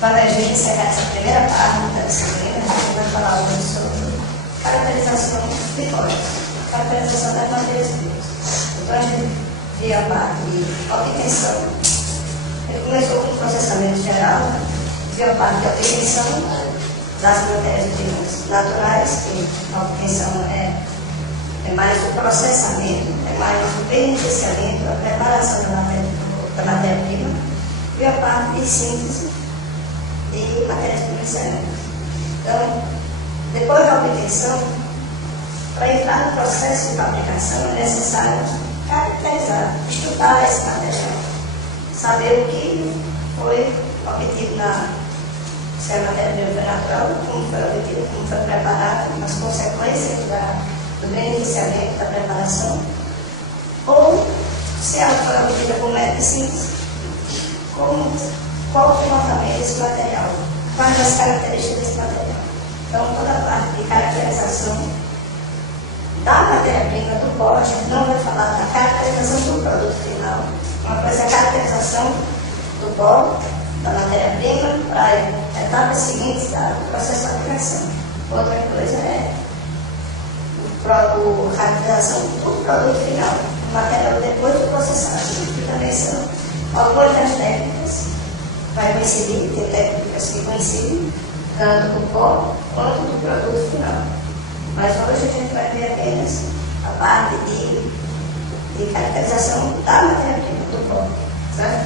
Quando a gente encerrar essa primeira parte da disciplina, a gente vai falar hoje sobre caracterização de códigos, caracterização das matérias-primas. Então, a gente viu a parte de obtenção. Ele começou com o processamento geral, viu a parte de obtenção das matérias-primas naturais, que a obtenção é mais o processamento, é mais o beneficiamento, a preparação da matéria-prima, viu a parte de síntese de matérias-primas cerâmicas. Então, depois da obtenção, para entrar no processo de fabricação é necessário caracterizar, estudar esse material, saber o que foi obtido se a matéria-prima foi natural, como foi obtido, como foi preparado, as consequências do beneficiamento da preparação, ou se ela foi obtida por método de síntese, qual o comportamento desse material, quais as características desse material. Então, toda a parte de caracterização da matéria-prima, do pó, a gente não vai falar da caracterização do produto final. Uma coisa é a caracterização do pó, da matéria-prima, para a etapa seguinte do processo de fabricação. Outra coisa é a caracterização do produto final, o material depois do processado, que também são algumas das técnicas, vai coincidir, tem técnicas que coincidem, tanto do pó quanto do produto final. Mas hoje a gente vai ver apenas a parte de caracterização da matéria-prima do pó, certo?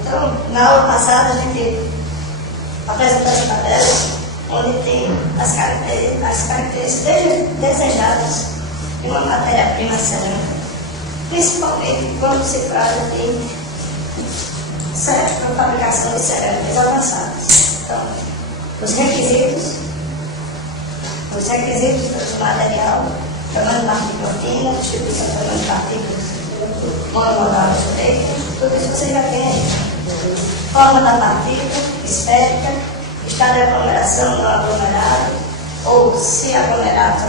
Então, na aula passada a gente apresentou essa tabela, onde tem as características desejadas de uma matéria-prima cerâmica, principalmente quando se trata de fabricação de cerâmicas avançadas. Então, os requisitos do material, tamanho de partícula fina, distribuição do tamanho de partículas monomodal sujeito, tudo isso você já tem aí. Forma da partícula, esférica, estado de aglomeração, não aglomerado, ou se aglomerados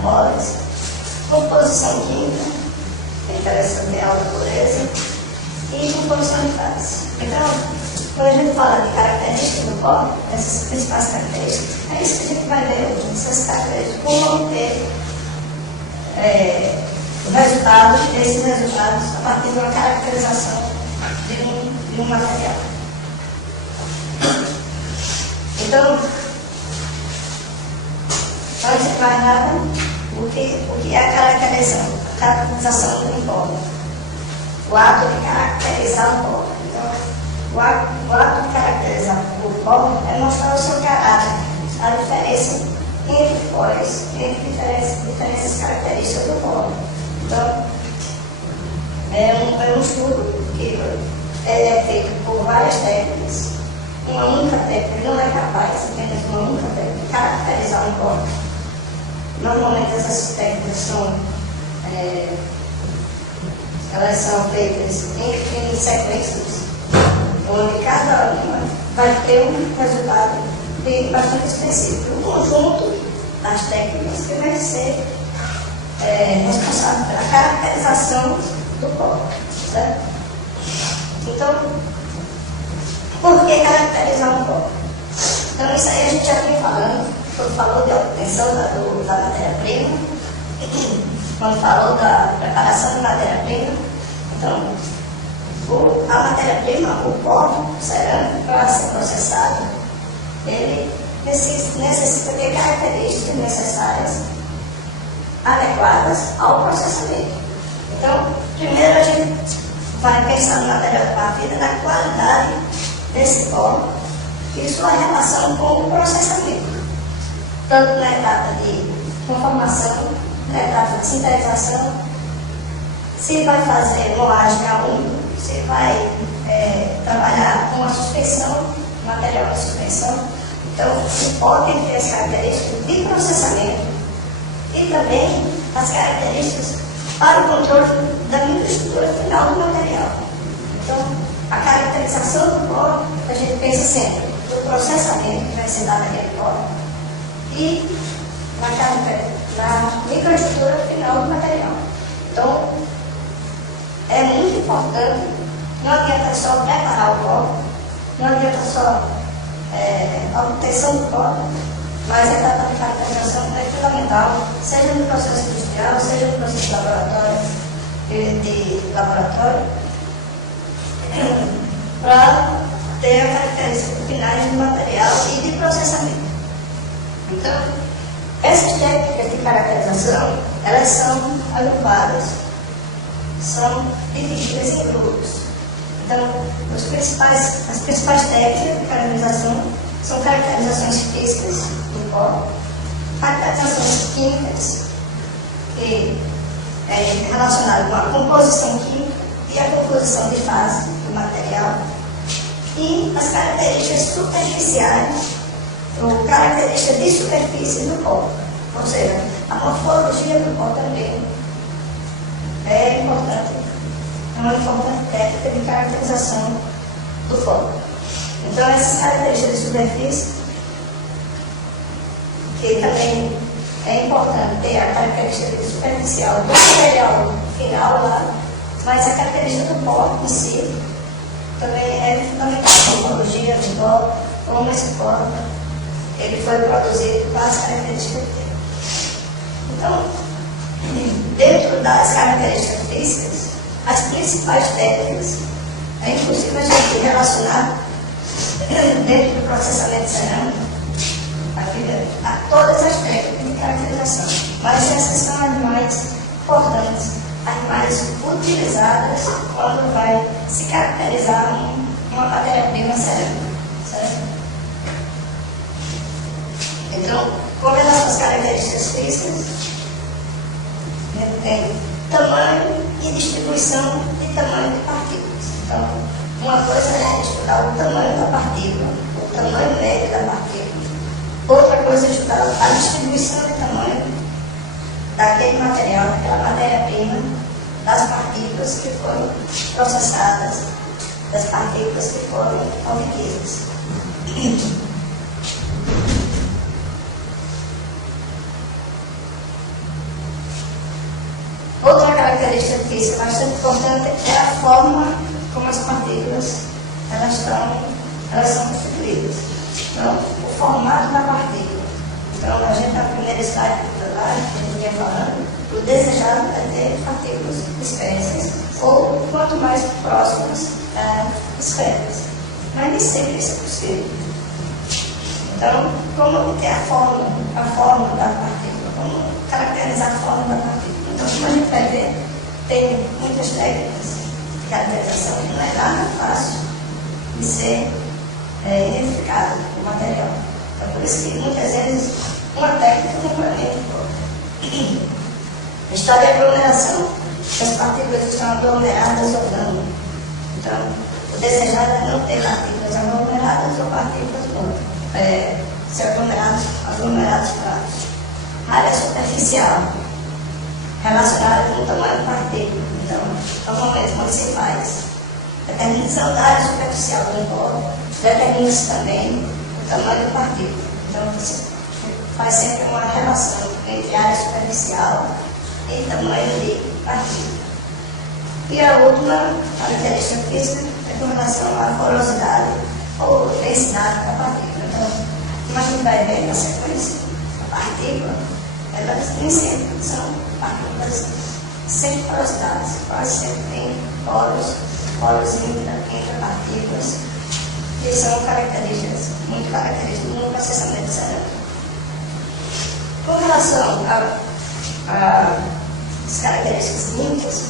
moles, composição química, que interessa ter alta pureza, e composição de fase. Então, quando a gente fala de características do pó, essas principais características, é isso que a gente vai ver hoje, essas características, como vão ter esses resultados a partir de uma caracterização de um material. Então, antes de mais nada, o que é a caracterização do pó? O ato de caracterizar o pó. Então, o ato de caracterizar o pó é mostrar o seu caráter, a diferença entre pós, entre diferentes características do pó. Então, é um estudo que é feito por várias técnicas. Uma única técnica não é capaz, apenas uma única técnica, de caracterizar um pó. Normalmente essas técnicas elas são feitas em sequências, onde cada uma vai ter um resultado bastante específico. O conjunto das técnicas que vai ser responsável pela caracterização do pó, certo? Então, por que caracterizar um pó? Então, isso aí a gente já vem falando, quando falou de obtenção da matéria-prima, quando falou da preparação da matéria-prima. Então, a matéria-prima, o pó cerâmico, para ser processado, ele necessita ter características necessárias, adequadas ao processamento. Então, primeiro a gente vai pensar no material de partida, na qualidade desse pó e sua relação com o processamento, tanto na etapa de conformação, na etapa de sintetização, se vai fazer moagem a úmido, se vai trabalhar com a suspensão, material de suspensão. Então, o pó tem que ter as características de processamento e também as características para o controle da microestrutura final do material. Então, a caracterização do pó, a gente pensa sempre no processamento que vai ser dado naquele pó e na microestrutura final do material. Então, é muito importante Não adianta só preparar o pó, não adianta só a obtenção do pó, mas a etapa de caracterização é fundamental, seja no processo industrial, seja no processo de laboratório, para ter a característica finais do material e de processamento. Então, essas técnicas de caracterização, elas são agrupadas, são divididas em grupos. Então, as principais técnicas de caracterização são caracterizações físicas do pó, caracterizações químicas, que é relacionada com a composição química e a composição de fase do material, e as características superficiais, ou características de superfície do pó. Ou seja, a morfologia do pó também é importante. É uma importante técnica de caracterização do pó. Então, essas características de superfície, que também é importante ter a característica superficial do material final lá, mas a característica do pó em si também é fundamental. A morfologia do pó, como esse pó ele foi produzido, quais características dele. Então, dentro das características físicas, as principais técnicas, é impossível a gente relacionar dentro do processamento cerâmico a todas as técnicas de caracterização, mas essas são as mais importantes, as mais utilizadas quando vai se caracterizar uma matéria-prima cerâmica, certo? Então, com relação às características físicas, tem tamanho e distribuição de tamanho de partículas. Então, uma coisa é estudar o tamanho da partícula, o tamanho médio da partícula. Outra coisa é estudar a distribuição de tamanho daquele material, daquela matéria-prima, das partículas que foram processadas, das partículas que foram obtidas. Outra característica física bastante importante é a forma como as partículas elas são constituídas. Então, o formato da partícula. Então, a gente na primeira slide lá, a gente vinha falando, o desejado é ter partículas esféricas, ou quanto mais próximas esféricas. Mas nem sempre isso é possível. Então, como obter a forma da partícula, como caracterizar a forma da partícula. Então, como a gente vai ver, tem muitas técnicas de caracterização que não é nada fácil de ser identificado o material. Então, por isso que muitas vezes uma técnica complementa outra. A história de aglomeração, as partículas estão aglomeradas ou não. Então, o desejado é não ter partículas aglomeradas ou partículas ser aglomerados para a área superficial, relacionada com o tamanho da partícula. Então, normalmente, quando se faz determinação da área superficial do pó, determina-se também o tamanho da partícula. Então, você faz sempre uma relação entre área superficial e tamanho de partícula. E a última característica física é com relação à porosidade ou densidade da partícula. Então, como a gente vai ver na sequência, a partícula, elas nem sempre são partículas sem porosidade, quase sempre tem poros entre partículas, que são características, muito características no processamento cerâmico. Com relação às características químicas,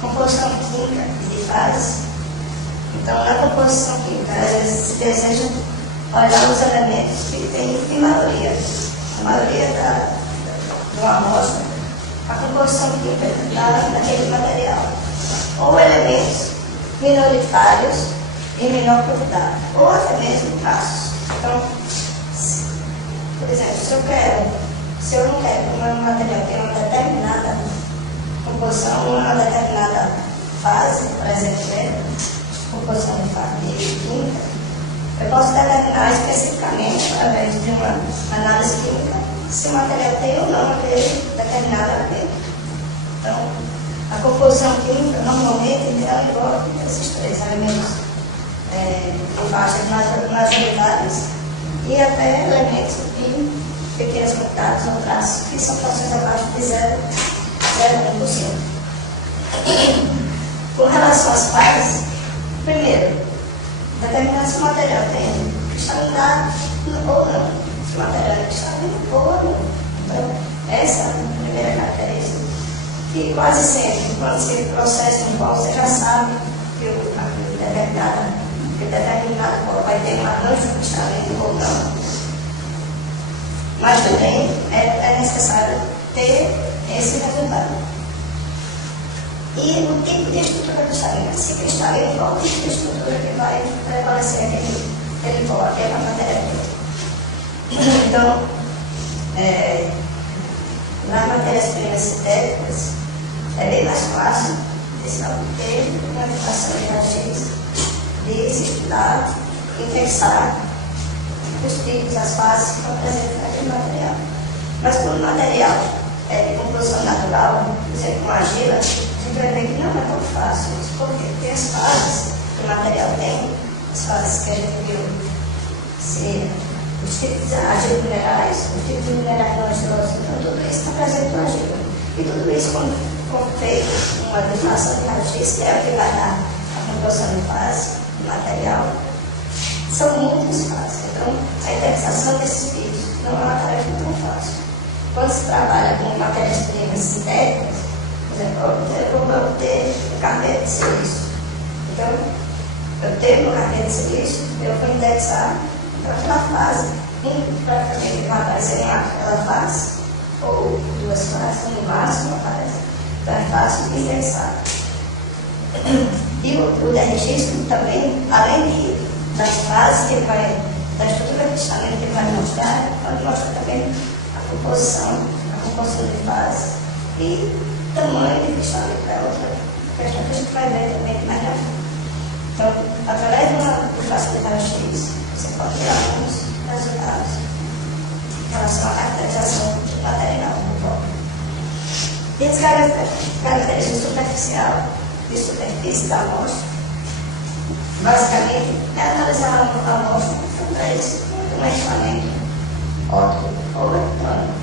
composição química e de fase, então na composição química, às vezes se deseja olhar os elementos que tem em maioria, a maioria de uma amostra, a composição química daquele material, ou elementos minoritários e menor quantidade, ou até mesmo traços. Então, por exemplo, se eu não quero que o meu material tenha uma determinada composição, uma determinada fase, por exemplo, composição de fase química, eu posso determinar especificamente, através de uma análise química, se o material tem ou não aquele determinado elemento. Então, a composição química normalmente ela envolve esses três elementos de faixas majoritárias e até elementos em pequenas quantidades ou traços que são frações abaixo de 0,1%. Com relação às fases, primeiro, determinar se o material tem cristalinidade ou não, se o material é cristalino ou não. Então, essa é a primeira característica. E quase sempre, quando se processa um pó, você já sabe que o determinado pó vai ter um arranjo cristalino ou não. Mas também é necessário ter esse resultado. E o tipo de estrutura cristalina. Se cristalino, qual o tipo de estrutura que vai prevalecer aquele pó, aquela matéria preta. Então, nas matérias-primas sintéticas, é bem mais fácil de se obter uma aplicação de raio-x, de se estudar e fixar os tipos, as fases que apresentam aquele material. Mas quando o material é de composição natural, por exemplo, com argila, a gente vai ver que não é tão fácil. Por quê? Porque as fases que o material tem, as fases que a gente viu, os tipos de argila minerais, os tipos de minerais não argilosos, então tudo isso está presente no argila. E tudo isso, quando for feito uma deflação de raio-x, que é o que vai dar a composição de fase do material, são muitas fases. Então, a indexação desses vídeos não é uma tarefa tão fácil. Quando se trabalha com matérias-primas sintéticas, por exemplo, eu vou obter o carneiro de silício. Então, eu tenho o carneiro de silício, eu vou indexar aquela fase. Praticamente vai aparecer aquela fase, ou duas fases, no máximo aparece. Então, é fácil de indexar. E o DRX também, além das fases que ele vai, da estrutura cristalina que ele vai mostrar, pode mostrar também a composição de fase e tamanho de cristalino, que é outra questão que a gente vai ver também mais na frente. Então, através de uma deflação de raio-x, você pode ter alguns resultados em relação à caracterização do material do pó. E as características superficial e superfície da amostra, basicamente, é analisar a amostra através de um equipamento óptico ou eletrônico.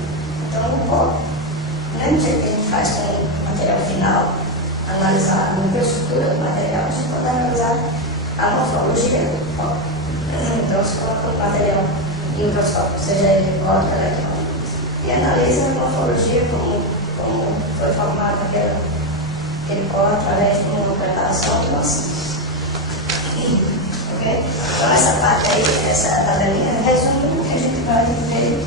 Então, o pó, do mesmo jeito que a gente faz com o material final, analisar a microestrutura do material, a gente pode analisar a morfologia do pó. Então, se coloca o material em microscópio, seja ele óptico ou eletrônico, e analisa a morfologia, como foi formado aquele pó através de uma preparação de maciço. Okay? Então, essa parte aí, essa tabelinha, resume o que a gente vai ver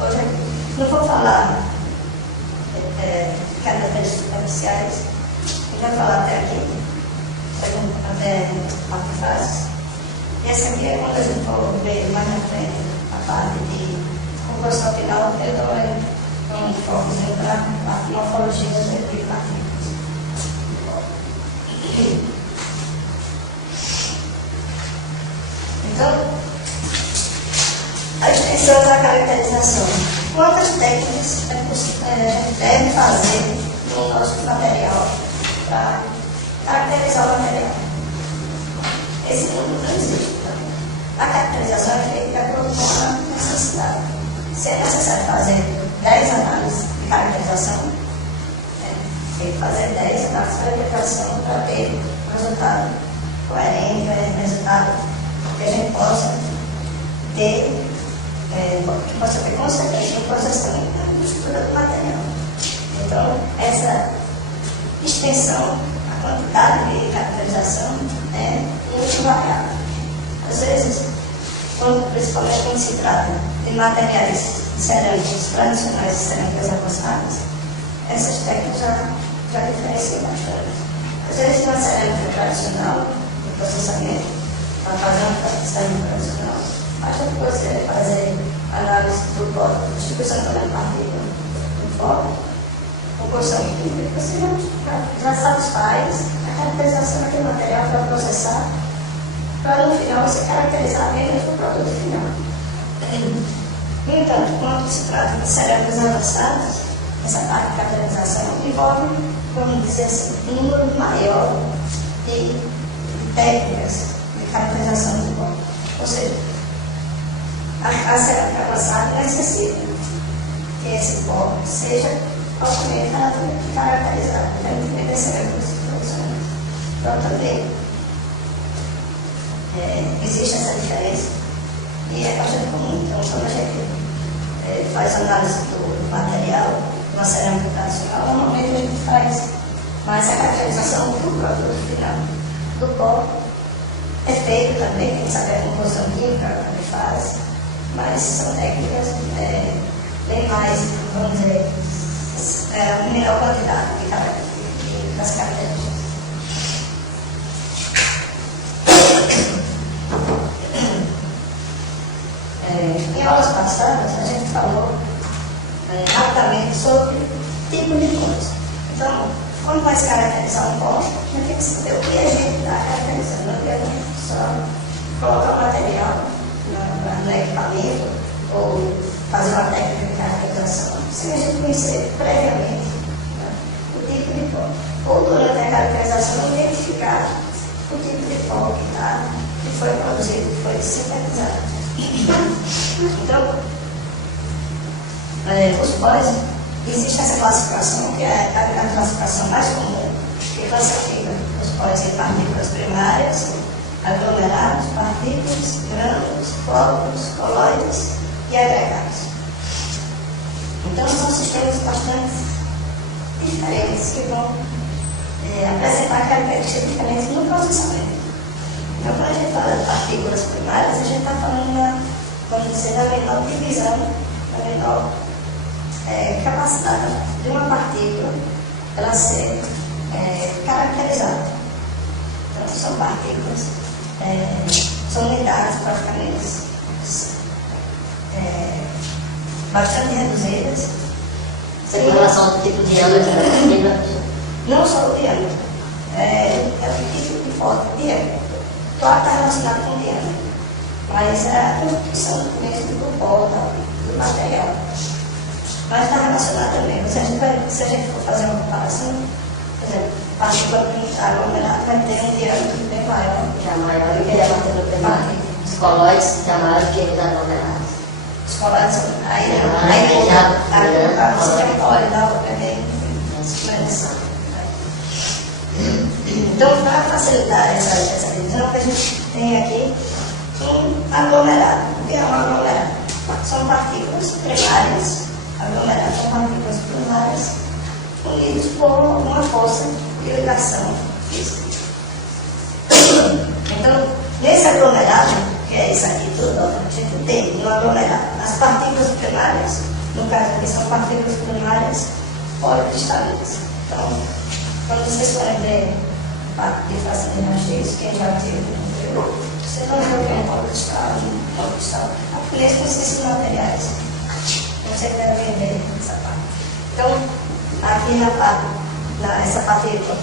hoje aqui. Não vou falar características superficiais, eu já falar até aqui, até quatro fases. E essa aqui é quando a gente for ver mais na frente a parte de composição final, eu dou um foco para a morfologia de partículas. Então, a extensão da caracterização. Quantas técnicas a gente deve fazer no nosso material para caracterizar o material? Esse mundo não existe. A caracterização é feita de acordo com a necessidade. Se é necessário fazer 10 análises de caracterização, tem que fazer 10 análises de caracterização para ter um resultado coerente, um resultado que a gente possa ter, que possa ter consequência no processo também da estrutura do material. Então, essa extensão, a quantidade de caracterização é muito variável. Às vezes, principalmente quando se trata de materiais cerâmicos tradicionais e cerâmicas avançadas, essas técnicas já diferenciam bastante. Às vezes, uma cerâmica tradicional, de processamento, para fazer uma cerâmica tradicional, basta você fazer análise do pó, distribuição da partícula do pó, composição química, você já satisfaz a caracterização daquele material para processar, para no final você caracterizar apenas o produto final. No entanto, quando se trata de cerâmicas avançadas, essa parte de caracterização envolve vamos dizer assim, um número maior de técnicas de caracterização do pó. Ou seja, a cerâmica avançada necessita que esse pó seja altamente caracterizado, diferentemente das cerâmicas tradicionais. Então, também existe essa diferença e é bastante comum. Então, quando a gente faz análise do material, uma cerâmica tradicional, normalmente a gente faz mais a caracterização do produto final. Do pó é feito também, quem sabe a composição química que faz, mas são técnicas bem mais, vamos dizer, menor quantidade das características. Em aulas passadas, a gente falou rapidamente sobre tipo de coisa. Então, quando vai se caracterizar um pó, a gente tem que saber o que a gente está caracterizando. Não adianta só colocar o material no equipamento ou fazer uma técnica de caracterização, sem a gente conhecer previamente o tipo de pó. Ou durante a caracterização, identificar o tipo de pó que foi produzido, que foi sintetizado. Então, os pós, existe essa classificação, que é a classificação mais comum, que classifica os pós em partículas primárias, aglomerados, partículas, grânulos, flóculos, colóides e agregados. Então, são sistemas bastante diferentes que vão apresentar características diferentes no processamento. Então, quando a gente fala de partículas primárias, a gente está falando vamos dizer, da menor divisão, da menor capacidade de uma partícula ela ser caracterizada. Então, são partículas, são unidades praticamente bastante reduzidas. Em relação ao tipo de diâmetro da partícula? Não só o diâmetro, é o tipo de forma de diâmetro. Claro que está relacionado com o diâmetro, mas a construção mesmo do pó, do material. Mas está relacionado também. Se a gente for fazer uma comparação, por exemplo, a partícula aglomerada vai ter um diâmetro bem maior. Já maior do que a partícula primária. Os colóides já maior do que os aglomerados. Os colóides, aí você tem um colóide da outra bem mais. Então, para facilitar essa divisão, que a gente tem aqui um aglomerado. O que é um aglomerado? São partículas primárias. Aglomerados são partículas primárias unidas por uma força de ligação física. Então, nesse aglomerado, que é isso aqui tudo, a gente tem no aglomerado as partículas primárias, no caso aqui são partículas primárias policristalinas. Então, quando vocês forem ver parte de fração de raios-x, quem já teve você não vai ver um policristal, apenas consiste em materiais. Você deve ver essa parte. Então, aqui na parte, essa partícula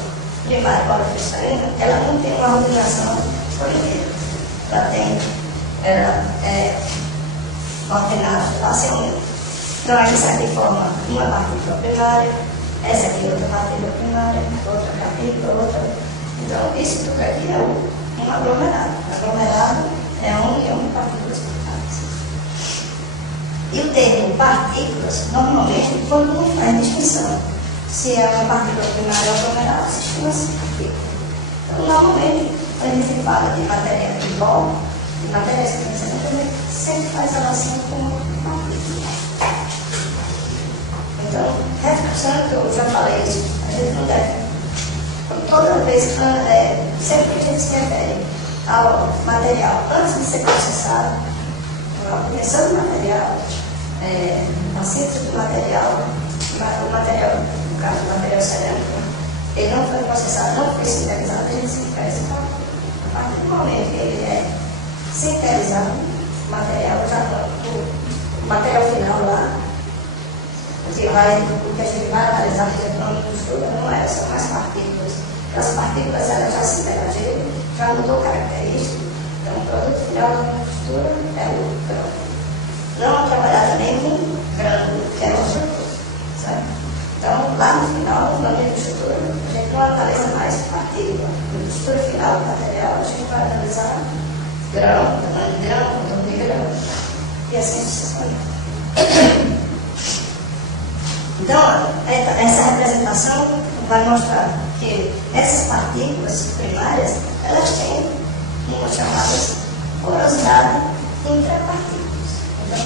primária policristalina, ela não tem uma ordinação polimeira. Ela é ordenada parcialmente. Então, aqui essa aqui forma uma partícula primária, essa aqui outra partícula primária, outra partícula, outra. Então, isso tudo aqui é um aglomerado. Aglomerado é a união de partículas primárias. E o termo partículas, normalmente, quando não faz distinção se é uma partícula primária ou aglomerado, se chama-se partícula. Então, normalmente, quando a gente fala de matéria de pó, de matérias que também sempre faz relação com partícula. Então, reforçando que eu já falei isso, a gente não deve. Toda vez, sempre que a gente se refere ao material antes de ser processado, a obtenção do material, a síntese do material, o material, no caso do material cerâmico, ele não foi processado, não foi sintetizado, a gente se refere a partir do momento que ele é sintetizado, o material já o material final lá, o que a gente vai analisar no estudo não é só mais partículas. As partículas elas já se interagiram, já mudou característica. Então, o produto final da costura é o grão. Não é trabalhado nem com grânulo, que é outra coisa. Sabe? Então, lá no final, na estrutura, a gente não analisa mais partícula. Na estrutura final do material, a gente vai analisar grão, tamanho de grão, contorno de grão, e assim sucessivamente. Então, essa representação vai mostrar que essas partículas primárias, elas têm uma chamada porosidade intrapartículas. Então,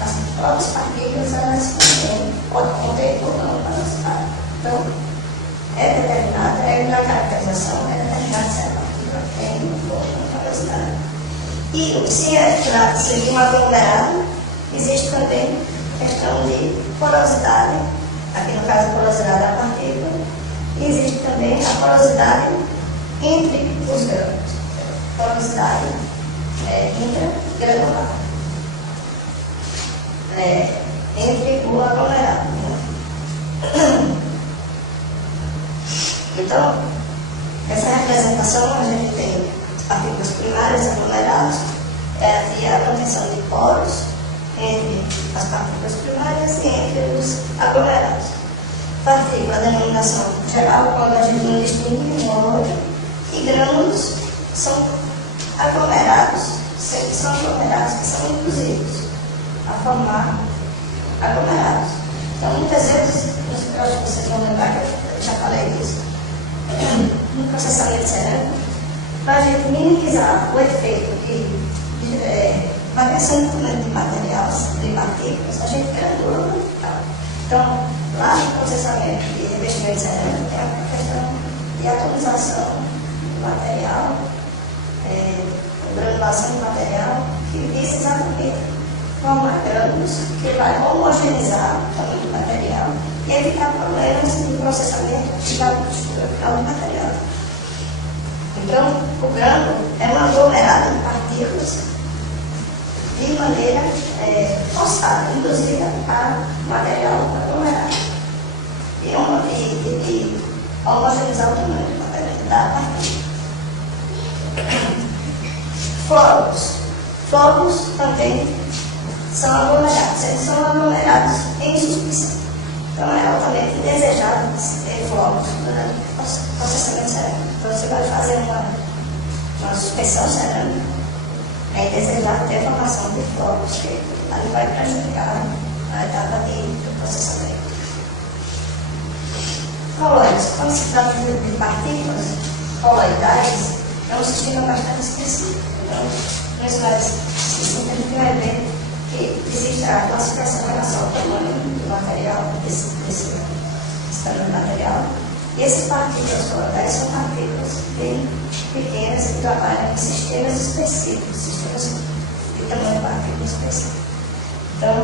as próprias partículas, elas podem conter ou não porosidade. Então, é determinada, na caracterização, é determinada se a partícula tem ou não porosidade. E se de um aglomerado, existe também questão de porosidade, aqui no caso a porosidade da partícula, e existe também a porosidade entre os grãos, porosidade intragranular, entre o aglomerado. Então, essa representação a gente tem partículas primárias aglomeradas e a contenção de poros entre as partículas primárias e entre os aglomerados. Partícula, a denominação geral, quando a gente não distingue um ou outro, e grânulos são aglomerados, sempre são aglomerados que são inclusivos a formar aglomerados. Então, muitas vezes, eu acho que vocês vão lembrar que eu já falei disso, no processamento cerâmico, para a gente minimizar o efeito de variação de tamanho de material, de partículas, a gente granula o material. Então, lá no processamento de revestimento cerâmico, tem a questão de atomização do material, granulação do material, que visa exatamente formar grânulos que vai homogeneizar o tamanho do material e evitar problemas de processamento e da textura final do material. Então, o grânulo é um aglomerado de partículas de maneira forçada, inclusive a material aglomerado. E homogeneizar o tamanho do material da partícula. Flocos também são aglomerados. Eles são aglomerados em suspensão. Então é altamente desejado ter flocos durante o processamento cerâmico. Então você vai fazer uma suspensão cerâmica, é desejado ter a formação de flocos, que ali vai prejudicar a etapa do processamento. Colóides. Quando se trata de partículas coloidais, é um sistema bastante específico. Então, nesse sistema a gente vai ver que existe a classificação em relação ao tamanho do material, desse tamanho do material. E essas partículas coloidais são partículas bem pequenas que trabalham em sistemas específicos, sistemas de tamanho de partícula específico. Então,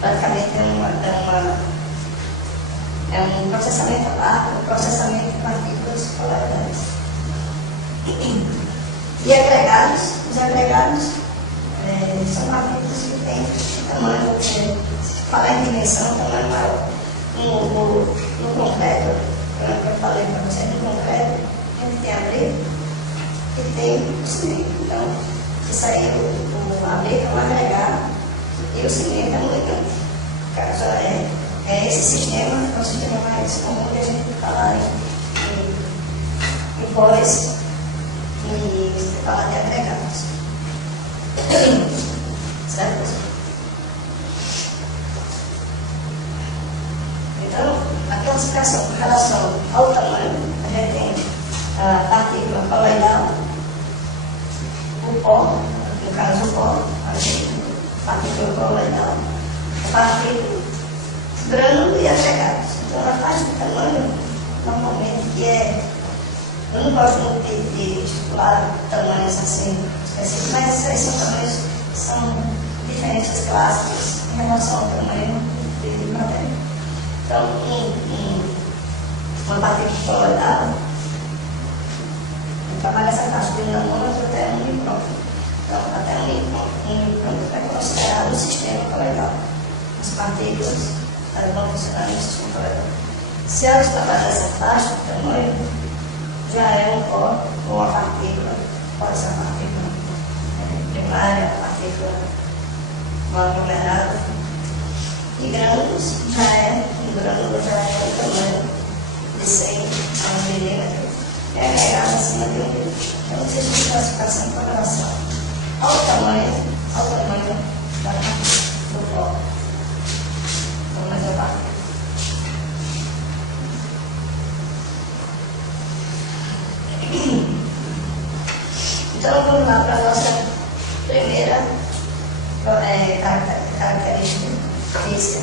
praticamente é um processamento à parte, um processamento de partículas coloidais. E agregados, os agregados são partículas que têm tamanho, se falar em dimensão, tamanho maior. No concreto, eu falei para vocês, no concreto, a gente tem abrigo e tem o cimento. Então, isso aí, o abrigo é um agregado e o cimento é um ligante. Caso é esse sistema, é o sistema mais comum que a gente falar em pós e falar de agregados. Certo? Então, a classificação com relação ao tamanho, a gente tem a partícula coloidal, o pó, no caso o pó, a partícula coloidal, a partícula, grânulo e agregados. Então, a parte do tamanho, normalmente, que eu não gosto muito de estipular tamanhos assim específicos, mas esses são tamanhos que são diferenças clássicas em relação ao tamanho de matéria. Então, uma partícula coloidal, trabalha essa taxa de 1 nanômetro até 1 micrômetro. Então, até 1 micrômetro é considerado um sistema coloidal. As partículas vão funcionar no sistema coloidal. Se elas trabalham essa taxa de tamanho, já é um pó ou uma partícula, pode ser uma partícula primária, uma partícula aglomerada, dele. Então, existe uma classificação com relação ao tamanho do bloco. Tamanho da partícula. Então, vamos lá para a nossa primeira característica física.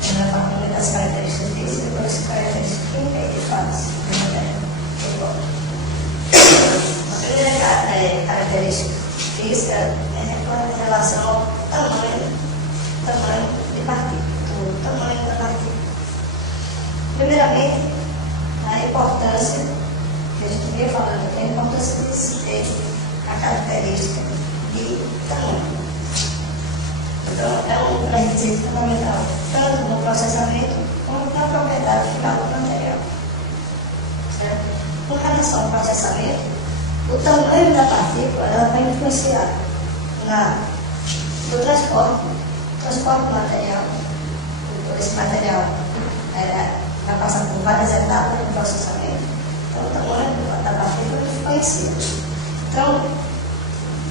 Primeira parte das características físicas, depois características químicas e de fase. A primeira característica física é com relação ao tamanho de partícula, o tamanho da partícula. Primeiramente, a importância, que a gente vinha falando aqui, a importância de se ter a característica de tamanho. Então, é um requisito fundamental, tanto no processamento como na propriedade final do material. Certo? Com relação ao processamento, o tamanho da partícula ela vai influenciar no transporte do material. Esse material vai passar por várias etapas do processamento. Então, o tamanho da partícula influencia. Então,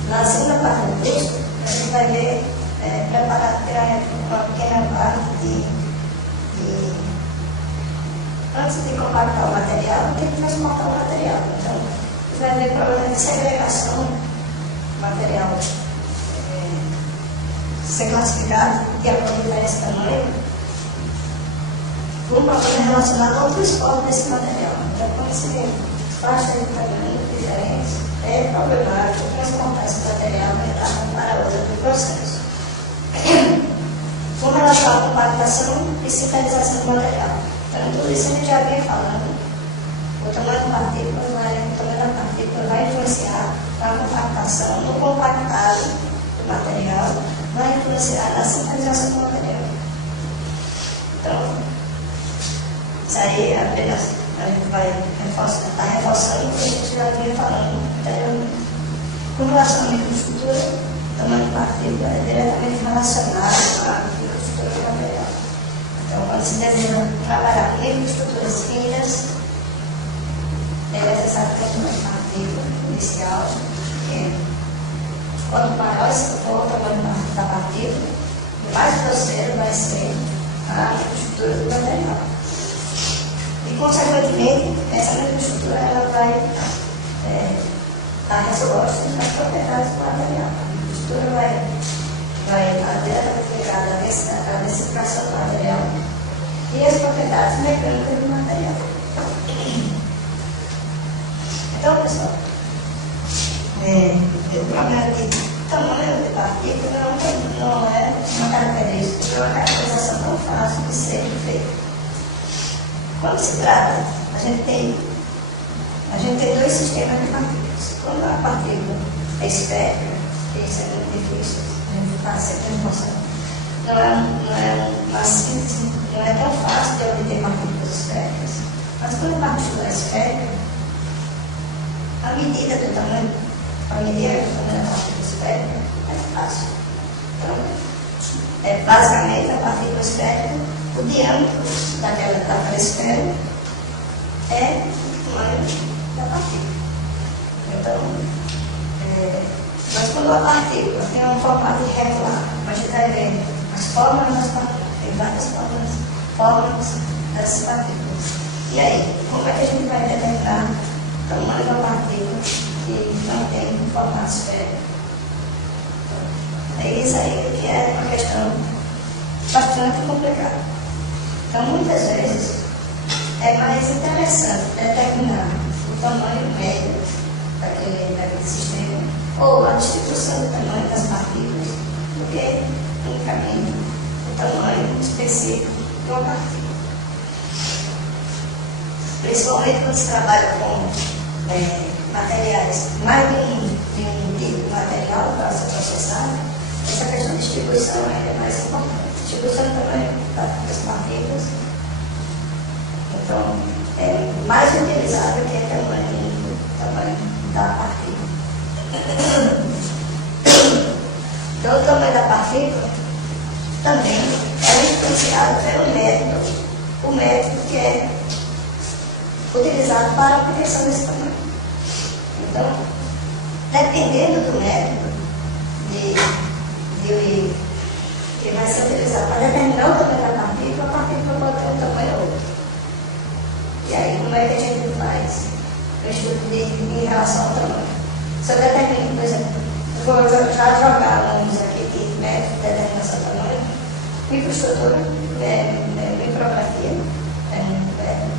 na segunda parte do texto, a gente vai ver preparar uma pequena parte antes de compactar o material, tem que transportar o material. Então, você vai ver problema de segregação do material ser classificado de acordo com esse tamanho, um problema relacionado ao transporte desse material. Então, quando você faz de tamanho diferentes, é problemático transportar esse material de uma etapa para outra do processo. Com relação à compactação e sintetização do material. Então, tudo isso a gente já vem falando. O tamanho da partícula vai influenciar na compactação, no compactado do material, vai influenciar na sintetização do material. Então, isso aí apenas a gente vai estar reforçando o que a gente já vinha falando anteriormente. Com relação à microestrutura, o tamanho da partícula é diretamente relacionado à microestrutura do material. Então, quando se deseja trabalhar com microestruturas finas, é necessário ter uma partícula inicial, pequena. Quanto maior for o tamanho da partícula, mais grosseiro vai ser a microestrutura do material. E, consequentemente, essa microestrutura ela vai dar resposta às propriedades do material. A microestrutura vai estar diretamente ligada à densificação do material e às propriedades mecânicas do material. Então, pessoal, o problema de tamanho de partícula não é uma característica, é uma caracterização tão fácil de ser feita. Quando se trata, a gente tem dois sistemas de partículas. Quando a partícula é esférica, isso é muito difícil, a gente está sempre mostrando. Não é uma síntese, não é tão fácil de obter partículas esféricas. Mas quando a partícula é esférica, a medida do tamanho, a medida do tamanho da partícula esférica é fácil. Então, basicamente, a partícula esférica, o diâmetro daquela esfera é o tamanho da partícula. Então, mas quando a partícula tem um formato irregular, a gente vai ver as formas das partículas, tem várias formas das partículas. E aí, como é que a gente vai determinar o tamanho da partícula que não tem um formato esférico? É isso aí que é uma questão bastante complicada. Então, muitas vezes, é mais interessante determinar o tamanho médio daquele sistema ou a distribuição do tamanho das partículas do que unicamente o tamanho específico de uma partícula. Principalmente quando se trabalha com materiais, mais de um tipo de material para ser processado, essa questão de distribuição é mais importante. Distribuição do tamanho das partículas, então, é mais utilizado que o tamanho da partícula. Então, o tamanho da partícula também é influenciado pelo método, o método que é utilizado para a obtenção desse tamanho. Então, dependendo do método que vai ser utilizado para determinar o tamanho da partícula pode ter um tamanho ou outro. E aí, como é que a gente faz o estudo em relação ao tamanho? Se eu determino, por exemplo, vou já jogar nomes aqui de método de determinação do tamanho, microestrutura, micrografia, é um método.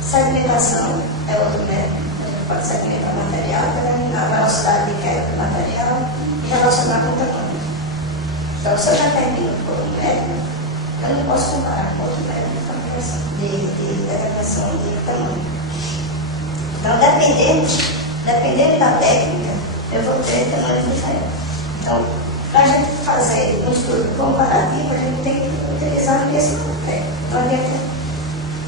Segmentação é outro método. A gente pode segmentar o material, determinar a velocidade de queda do material e relacionar com o tamanho. Então, se eu já termino por um método, eu não posso comparar com outro método de determinação de tamanho. Então, dependendo da técnica, eu vou ter tamanhos diferentes. Então, para a gente fazer um estudo comparativo, a gente tem que utilizar esse técnico. Não adianta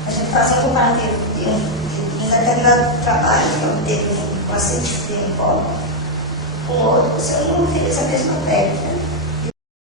a gente fazer um comparativo de um determinado trabalho, que é um dedo com a de um copo, com outro, você não utiliza a mesma técnica.